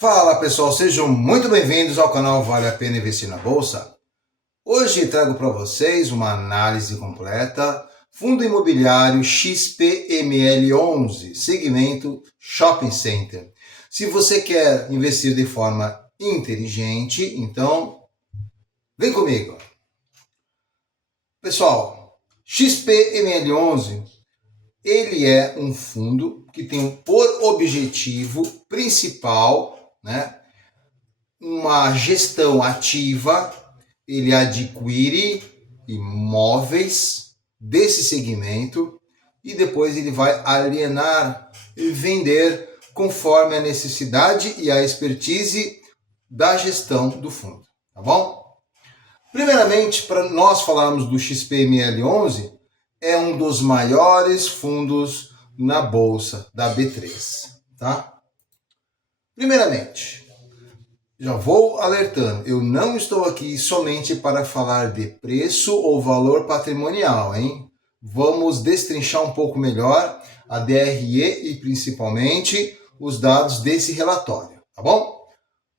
Fala pessoal, sejam muito bem-vindos ao canal Vale a Pena Investir na Bolsa. Hoje trago para vocês uma análise completa, fundo imobiliário XPML11, segmento Shopping Center. Se você quer investir de forma inteligente, então vem comigo. Pessoal, XPML11, ele é um fundo que tem por objetivo principal, uma gestão ativa. Ele adquire imóveis desse segmento e depois ele vai alienar e vender conforme a necessidade e a expertise da gestão do fundo, tá bom? Primeiramente, para nós falarmos do XPML11, é um dos maiores fundos na bolsa da B3, tá? Primeiramente, já vou alertando, eu não estou aqui somente para falar de preço ou valor patrimonial, hein? Vamos destrinchar um pouco melhor a DRE e principalmente os dados desse relatório, tá bom?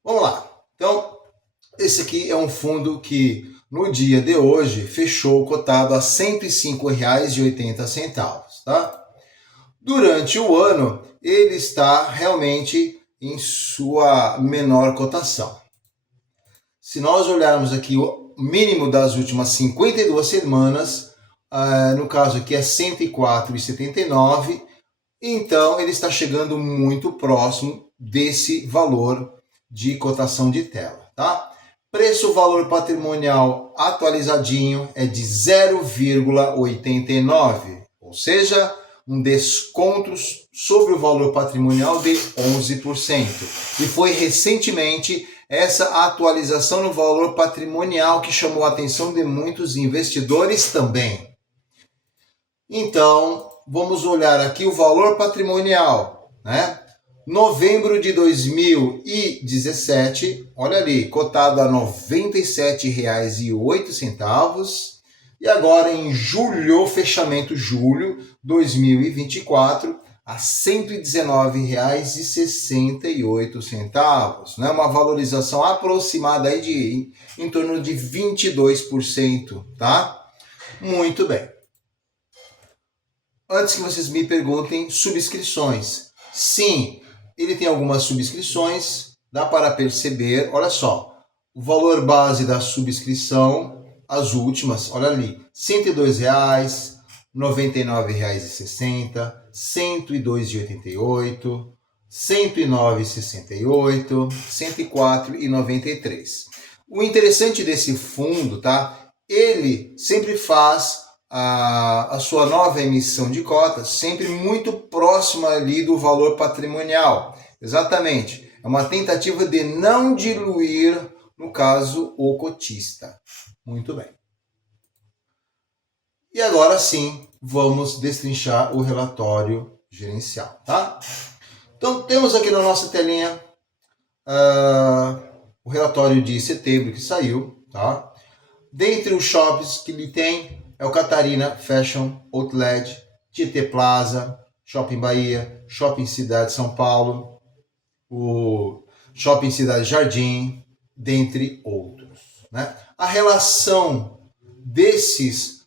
Vamos lá. Então, esse aqui é um fundo que no dia de hoje fechou cotado a R$ 105,80, tá? Durante o ano, ele está realmente em sua menor cotação. Se nós olharmos aqui o mínimo das últimas 52 semanas, no caso aqui é R$ 104,79, então ele está chegando muito próximo desse valor de cotação de tela, tá? Preço-valor patrimonial atualizadinho é de 0,89, ou seja, um desconto sobre o valor patrimonial de 11%. E foi recentemente essa atualização no valor patrimonial que chamou a atenção de muitos investidores também. Então, vamos olhar aqui o valor patrimonial, Novembro de 2017, olha ali, cotado a R$ 97,08. E agora em julho, fechamento julho 2024, a R$ 119,68, Uma valorização aproximada aí de em torno de 22%, tá? Muito bem. Antes que vocês me perguntem, subscrições. Sim, ele tem algumas subscrições, dá para perceber, olha só, o valor base da subscrição, as últimas, olha ali, R$ 102,00, R$ 99,60, R$ 102,88, R$ 109,68, R$ 104,93. O interessante desse fundo, tá? Ele sempre faz a sua nova emissão de cotas sempre muito próxima ali do valor patrimonial. Exatamente. É uma tentativa de não diluir, no caso, o cotista. Muito bem. E agora sim, vamos destrinchar o relatório gerencial, tá? Então, temos aqui na nossa telinha o relatório de setembro que saiu, tá? Dentre os shoppings que ele tem, é o Catarina Fashion Outlet, Tietê Plaza, Shopping Bahia, Shopping Cidade São Paulo, o Shopping Cidade Jardim, dentre outros, A relação desses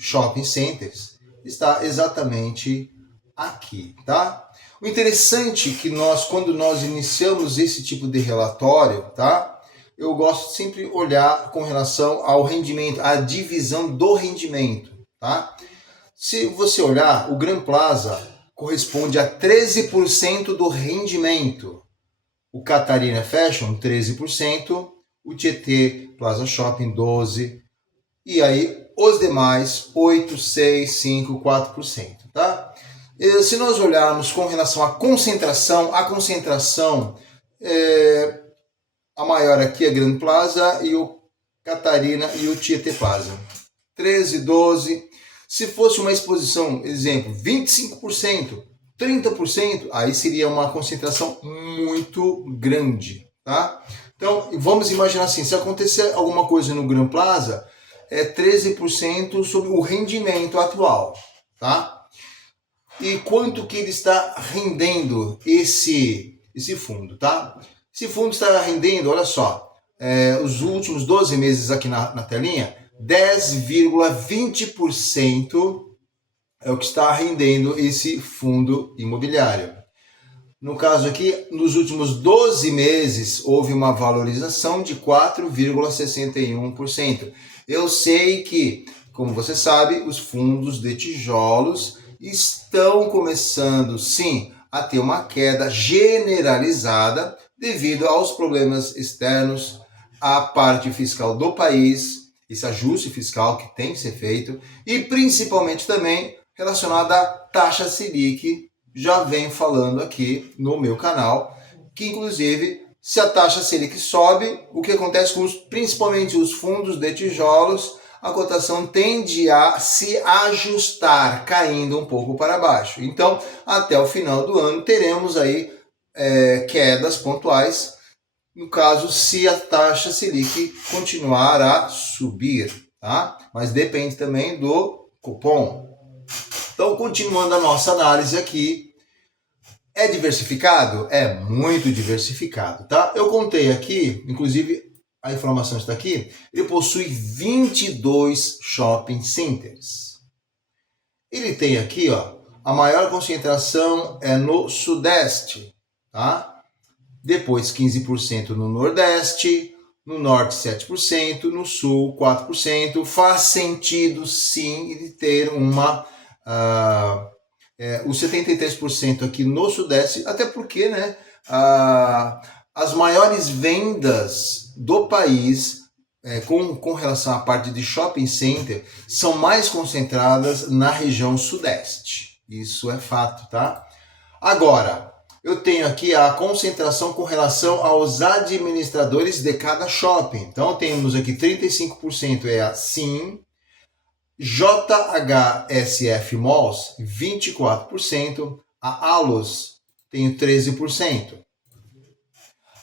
shopping centers está exatamente aqui, tá? O interessante é que quando nós iniciamos esse tipo de relatório, tá? Eu gosto sempre de olhar com relação ao rendimento, à divisão do rendimento, tá? Se você olhar, o Gran Plaza corresponde a 13% do rendimento. O Catarina Fashion, 13%. O Tietê Plaza Shopping, 12%. E aí, os demais, 8%, 6%, 5%, 4%, tá? Se nós olharmos com relação à concentração, a maior aqui é Gran Plaza e o Catarina e o Tietê Plaza. 13%, 12%. Se fosse uma exposição, exemplo, 25%, 30%, aí seria uma concentração muito grande, tá? Então, vamos imaginar assim, se acontecer alguma coisa no Gran Plaza, é 13% sobre o rendimento atual, tá? E quanto que ele está rendendo esse esse fundo, tá? Esse fundo está rendendo, olha só, os últimos 12 meses aqui na telinha, 10,20% é o que está rendendo esse fundo imobiliário. No caso aqui, nos últimos 12 meses, houve uma valorização de 4,61%. Eu sei que, como você sabe, os fundos de tijolos estão começando, sim, a ter uma queda generalizada devido aos problemas externos, à parte fiscal do país, esse ajuste fiscal que tem que ser feito, e principalmente também relacionado à taxa Selic. Já venho falando aqui no meu canal, que inclusive, se a taxa Selic sobe, o que acontece com principalmente os fundos de tijolos, a cotação tende a se ajustar, caindo um pouco para baixo. Então, até o final do ano, teremos aí quedas pontuais, no caso, se a taxa Selic continuar a subir, tá? Mas depende também do cupom. Então, continuando a nossa análise aqui, é diversificado? É muito diversificado, tá? Eu contei aqui, inclusive a informação está aqui, ele possui 22 shopping centers. Ele tem aqui, ó, a maior concentração é no Sudeste, tá? Depois 15% no Nordeste, no Norte 7%, no Sul 4%. Faz sentido, sim, ele ter uma... os 73% aqui no Sudeste, até porque, né, as maiores vendas do país com relação à parte de shopping center são mais concentradas na região Sudeste. Isso é fato, tá? Agora, eu tenho aqui a concentração com relação aos administradores de cada shopping. Então, temos aqui 35% é a SIM, JHSF Malls, 24%, a Allos tem 13%.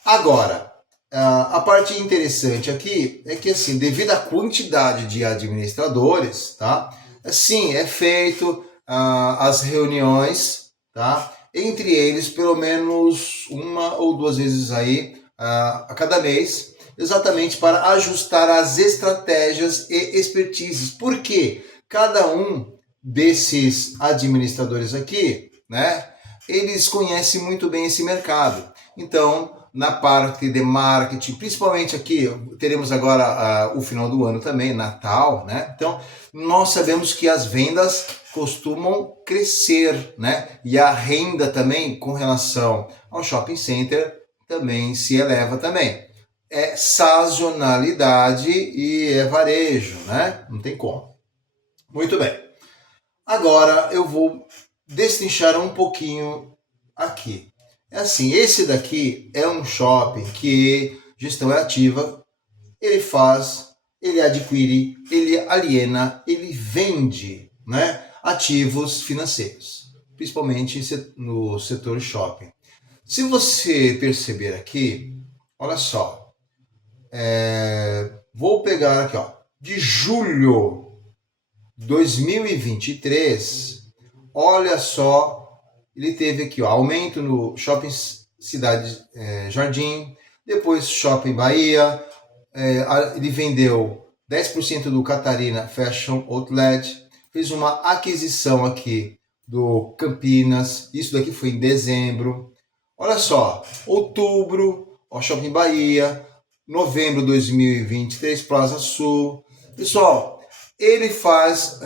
Agora, a parte interessante aqui é que, assim, devido à quantidade de administradores, tá? Sim, é feito as reuniões, tá? Entre eles, pelo menos uma ou duas vezes aí a cada mês, exatamente para ajustar as estratégias e expertises. Porque cada um desses administradores aqui, né, eles conhecem muito bem esse mercado. Então, na parte de marketing, principalmente aqui, teremos agora o final do ano também, Natal, né? Então, nós sabemos que as vendas costumam crescer, né? E a renda também, com relação ao shopping center, também se eleva também. É sazonalidade e é varejo, né? Não tem como. Muito bem. Agora eu vou destrinchar um pouquinho aqui. É assim, esse daqui é um shopping que gestão é ativa, ele faz, ele adquire, ele aliena, ele vende, né, ativos financeiros, principalmente no setor shopping. Se você perceber aqui, olha só, vou pegar aqui, ó, de julho de 2023, olha só, ele teve aqui, ó, aumento no Shopping Cidade Jardim, depois Shopping Bahia, ele vendeu 10% do Catarina Fashion Outlet, fez uma aquisição aqui do Campinas, isso daqui foi em dezembro. Olha só, outubro, ó, Shopping Bahia, novembro de 2023, Plaza Sul. Pessoal, ele faz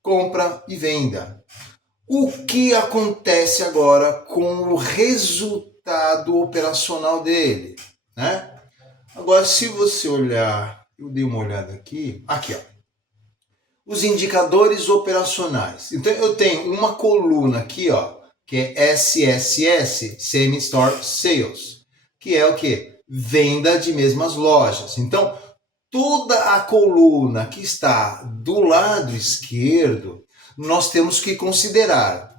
compra e venda. O que acontece agora com o resultado operacional dele, né? Agora, se você olhar, eu dei uma olhada aqui, ó, os indicadores operacionais. Então, eu tenho uma coluna aqui, ó, que é SSS, Same Store Sales, que é o quê? Venda de mesmas lojas. Então, toda a coluna que está do lado esquerdo, nós temos que considerar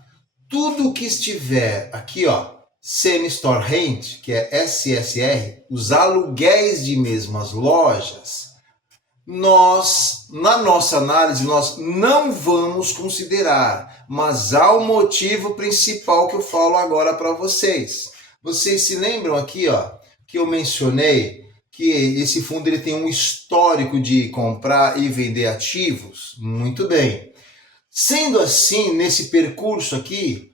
tudo que estiver aqui, ó, Same-Store Rent, que é SSR, os aluguéis de mesmas lojas, nós, na nossa análise, nós não vamos considerar, mas há um motivo principal que eu falo agora para vocês. Vocês se lembram aqui, ó, que eu mencionei que esse fundo ele tem um histórico de comprar e vender ativos? Muito bem. Sendo assim, nesse percurso aqui,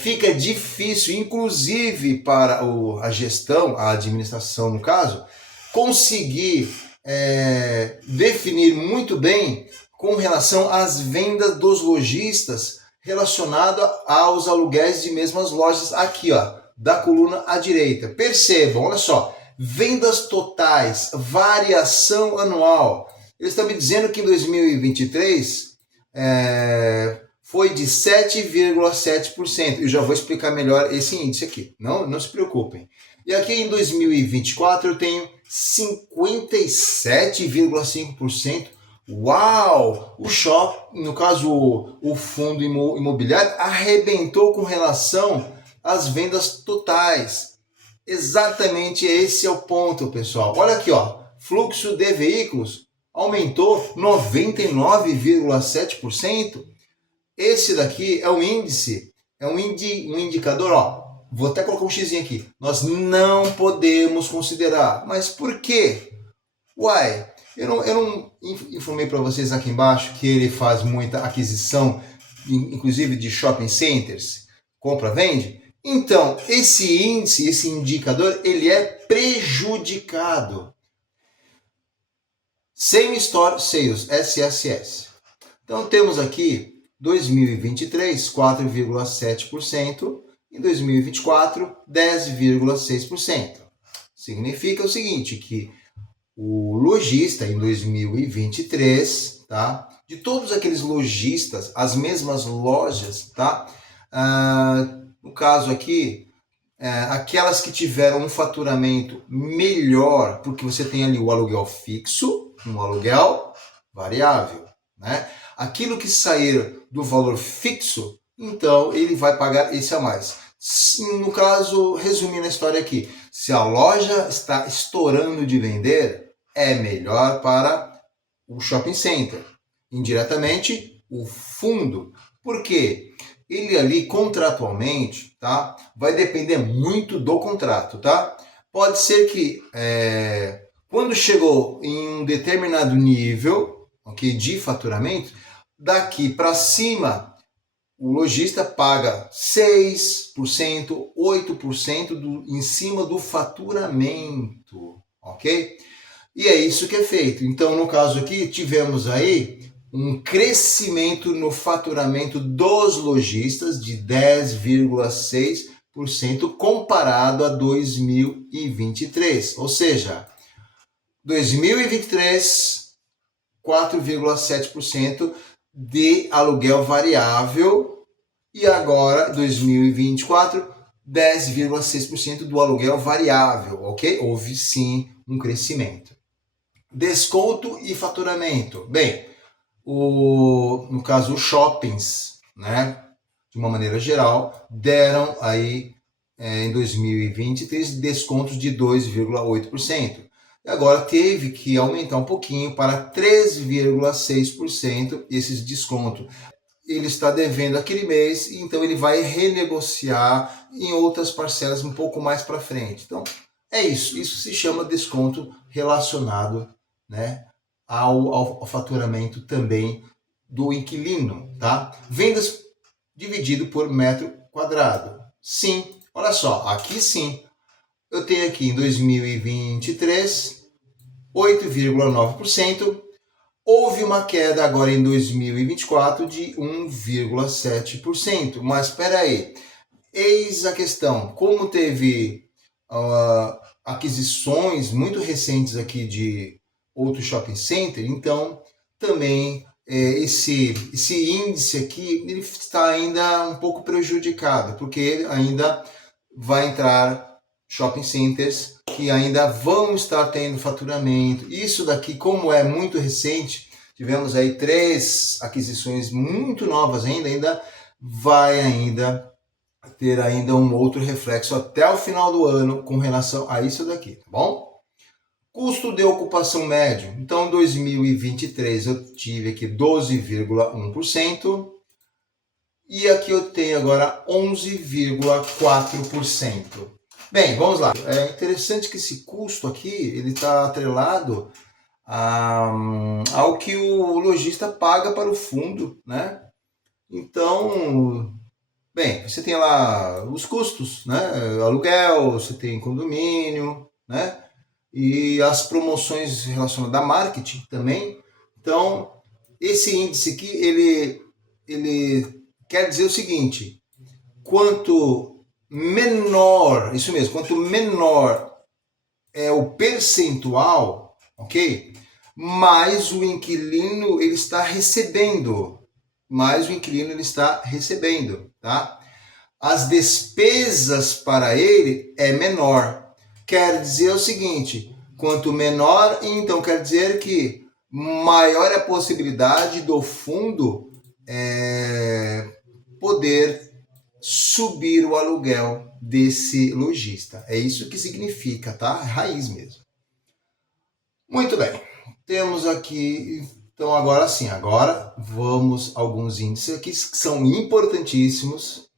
fica difícil, inclusive para a gestão, a administração no caso, conseguir definir muito bem com relação às vendas dos lojistas relacionado aos aluguéis de mesmas lojas aqui, ó, da coluna à direita. Percebam, olha só, vendas totais, variação anual. Eles estão me dizendo que em 2023 foi de 7,7%. Eu já vou explicar melhor esse índice aqui, não se preocupem. E aqui em 2024 eu tenho 57,5%. Uau! O shopping, no caso o fundo imobiliário, arrebentou com relação às vendas totais. Exatamente esse é o ponto, pessoal. Olha aqui, ó, fluxo de veículos aumentou 99,7%. Esse daqui é um índice, um indicador, ó. Vou até colocar um xizinho aqui. Nós não podemos considerar. Mas por quê? Uai, eu não informei para vocês aqui embaixo que ele faz muita aquisição, inclusive de shopping centers, compra-vende? Então, esse índice, esse indicador, ele é prejudicado. Same Store Sales, SSS. Então, temos aqui 2023, 4,7%, em 2024, 10,6%. Significa o seguinte, que o lojista em 2023, tá? De todos aqueles lojistas, as mesmas lojas, tá? No caso aqui, aquelas que tiveram um faturamento melhor, porque você tem ali o aluguel fixo, um aluguel variável, né? Aquilo que sair do valor fixo, então ele vai pagar esse a mais. No caso, resumindo a história aqui, se a loja está estourando de vender, é melhor para o shopping center. Indiretamente, o fundo. Por quê? Ele ali contratualmente, tá? Vai depender muito do contrato, tá? Pode ser que quando chegou em um determinado nível, ok, de faturamento, daqui para cima o lojista paga 6%, 8% em cima do faturamento, ok? E é isso que é feito. Então, no caso aqui, tivemos aí um crescimento no faturamento dos lojistas de 10,6% comparado a 2023. Ou seja, 2023, 4,7% de aluguel variável e agora 2024 10,6% do aluguel variável, ok? Houve sim um crescimento. Desconto e faturamento. Bem, no caso os shoppings, né, de uma maneira geral, deram aí em 2023 descontos de 2,8%. Agora teve que aumentar um pouquinho para 3,6% esses descontos. Ele está devendo aquele mês, então ele vai renegociar em outras parcelas um pouco mais para frente. Então, é isso. Isso se chama desconto relacionado, né, ao faturamento também do inquilino, tá? Vendas dividido por metro quadrado. Sim, olha só, aqui sim. Eu tenho aqui em 2023, 8,9%. Houve uma queda agora em 2024 de 1,7%. Mas espera aí, eis a questão. Como teve aquisições muito recentes aqui de outro shopping center, então também esse índice aqui ele está ainda um pouco prejudicado, porque ele ainda vai entrar shopping centers que ainda vão estar tendo faturamento. Isso daqui, como é muito recente, tivemos aí 3 aquisições muito novas ainda vai ter ainda um outro reflexo até o final do ano com relação a isso daqui, tá bom? Custo de ocupação médio. Então, em 2023 eu tive aqui 12,1%. E aqui eu tenho agora 11,4%. Bem, vamos lá. É interessante que esse custo aqui ele está atrelado ao que o lojista paga para o fundo, né? Então, bem, você tem lá os custos, né? Aluguel, você tem condomínio, né? E as promoções relacionadas a marketing também. Então, esse índice aqui, ele quer dizer o seguinte: quanto menor, isso mesmo, quanto menor é o percentual, ok? Mais o inquilino ele está recebendo, tá? As despesas para ele é menor. Quer dizer o seguinte, quanto menor, então quer dizer que maior é a possibilidade do fundo poder subir o aluguel desse lojista. É isso que significa, tá? Raiz mesmo. Muito bem. Temos aqui, então agora sim, agora vamos a alguns índices aqui que são importantíssimos.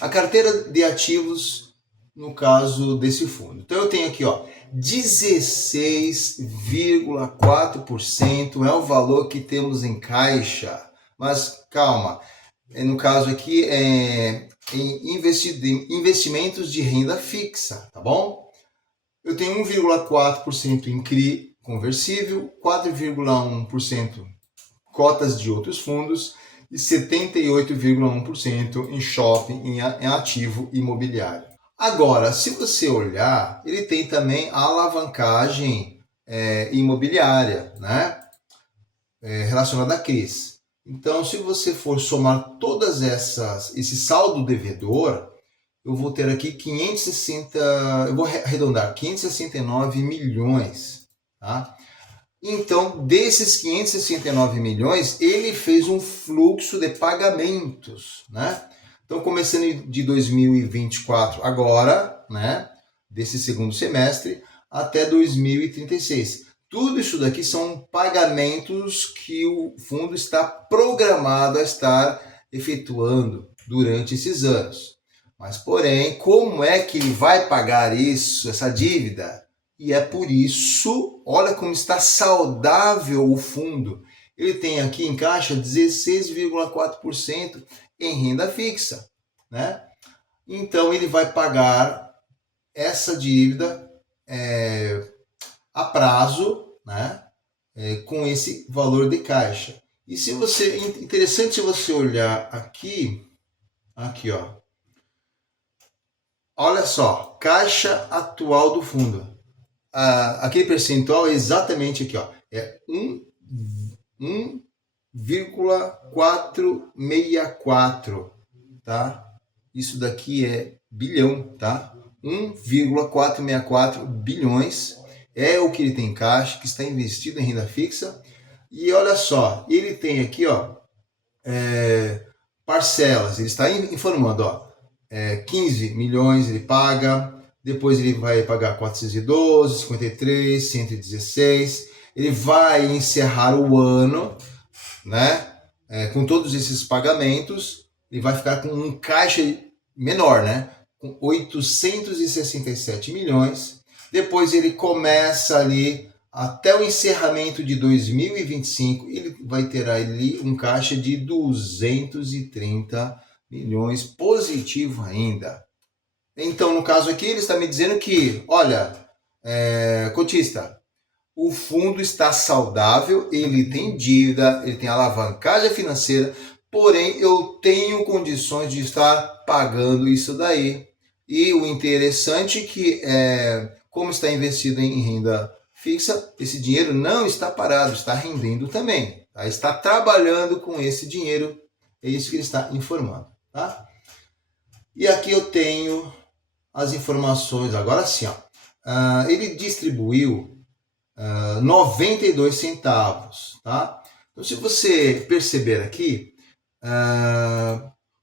A carteira de ativos no caso desse fundo. Então eu tenho aqui, ó, 16,4% é o valor que temos em caixa. Mas calma, no caso aqui é em investimentos de renda fixa, tá bom? Eu tenho 1,4% em CRI conversível, 4,1% cotas de outros fundos e 78,1% em shopping em ativo imobiliário. Agora, se você olhar, ele tem também a alavancagem imobiliária, né? Relacionada a CRIs. Então, se você for somar todas esse saldo devedor, eu vou ter aqui 560, eu vou arredondar, 569 milhões, tá? Então, desses 569 milhões, ele fez um fluxo de pagamentos, né? Então, começando de 2024 agora, né, desse segundo semestre, até 2036. Tudo isso daqui são pagamentos que o fundo está programado a estar efetuando durante esses anos. Mas, porém, como é que ele vai pagar isso, essa dívida? E é por isso, olha como está saudável o fundo. Ele tem aqui em caixa 16,4% em renda fixa, né? Então ele vai pagar essa dívida a prazo, né? Com esse valor de caixa. E se você, interessante se você olhar aqui, ó, olha só, caixa atual do fundo. Aquele percentual é exatamente aqui, ó, é 1,464, tá? Isso daqui é bilhão, tá? 1,464 bilhões é o que ele tem em caixa, que está investido em renda fixa. E olha só, ele tem aqui, ó, parcelas, ele está informando, ó, 15 milhões ele paga, depois ele vai pagar 412, 53, 116, ele vai encerrar o ano, né, com todos esses pagamentos, ele vai ficar com um caixa menor, né, com 867 milhões, depois ele começa ali, até o encerramento de 2025, ele vai ter ali um caixa de 230 milhões positivo ainda. Então, no caso aqui, ele está me dizendo que, olha, cotista, o fundo está saudável, ele tem dívida, ele tem alavancagem financeira, porém eu tenho condições de estar pagando isso daí. E o interessante é que, como está investido em renda fixa, esse dinheiro não está parado, está rendendo também. Tá? Está trabalhando com esse dinheiro, é isso que ele está informando. Tá? E aqui eu tenho as informações, agora sim, ó. Ele distribuiu 92 centavos, tá? Então, se você perceber aqui,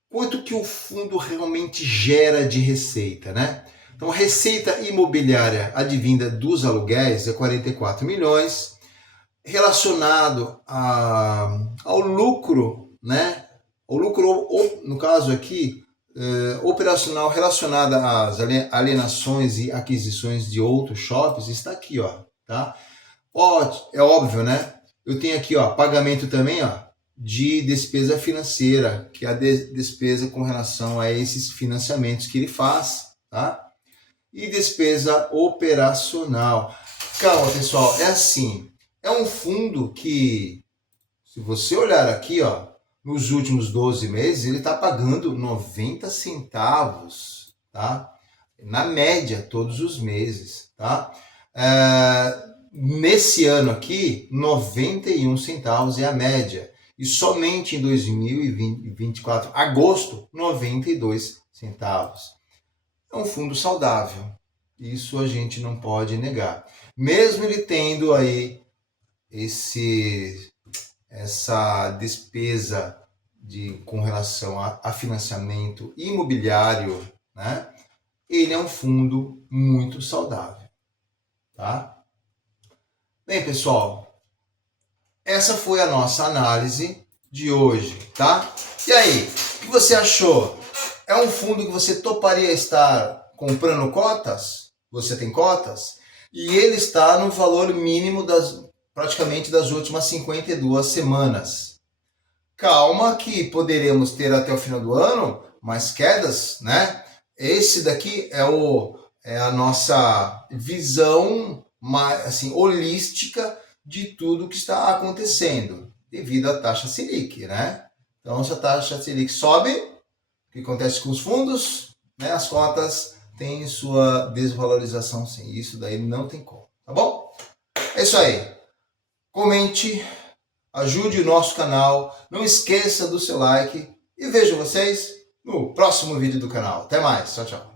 quanto que o fundo realmente gera de receita, né? Então, a receita imobiliária advinda dos aluguéis é 44 milhões, relacionado ao lucro, né? O lucro no caso aqui, operacional relacionada às alienações e aquisições de outros shoppings, está aqui, ó, tá? Ó, é óbvio, né? Eu tenho aqui, ó, pagamento também, ó, de despesa financeira, que é a despesa com relação a esses financiamentos que ele faz, tá? E despesa operacional. Calma, pessoal, é assim, é um fundo que, se você olhar aqui, ó, nos últimos 12 meses, ele está pagando 90 centavos, tá? Na média, todos os meses, tá? Nesse ano aqui, 91 centavos é a média. E somente em 2024, agosto, 92 centavos. É um fundo saudável. Isso a gente não pode negar. Mesmo ele tendo aí essa despesa com relação a financiamento imobiliário, né? Ele é um fundo muito saudável, tá? Bem, pessoal, essa foi a nossa análise de hoje, tá? E aí, o que você achou? É um fundo que você toparia estar comprando cotas? Você tem cotas? E ele está no valor mínimo praticamente das últimas 52 semanas. Calma que poderemos ter até o final do ano mais quedas, né? Esse daqui é a nossa visão mais, assim, holística de tudo que está acontecendo devido à taxa Selic, né? Então, se a taxa Selic sobe, o que acontece com os fundos? Né? As cotas têm sua desvalorização, sim. Isso daí não tem como, tá bom? É isso aí. Comente, ajude o nosso canal, não esqueça do seu like e vejo vocês no próximo vídeo do canal. Até mais, tchau, tchau.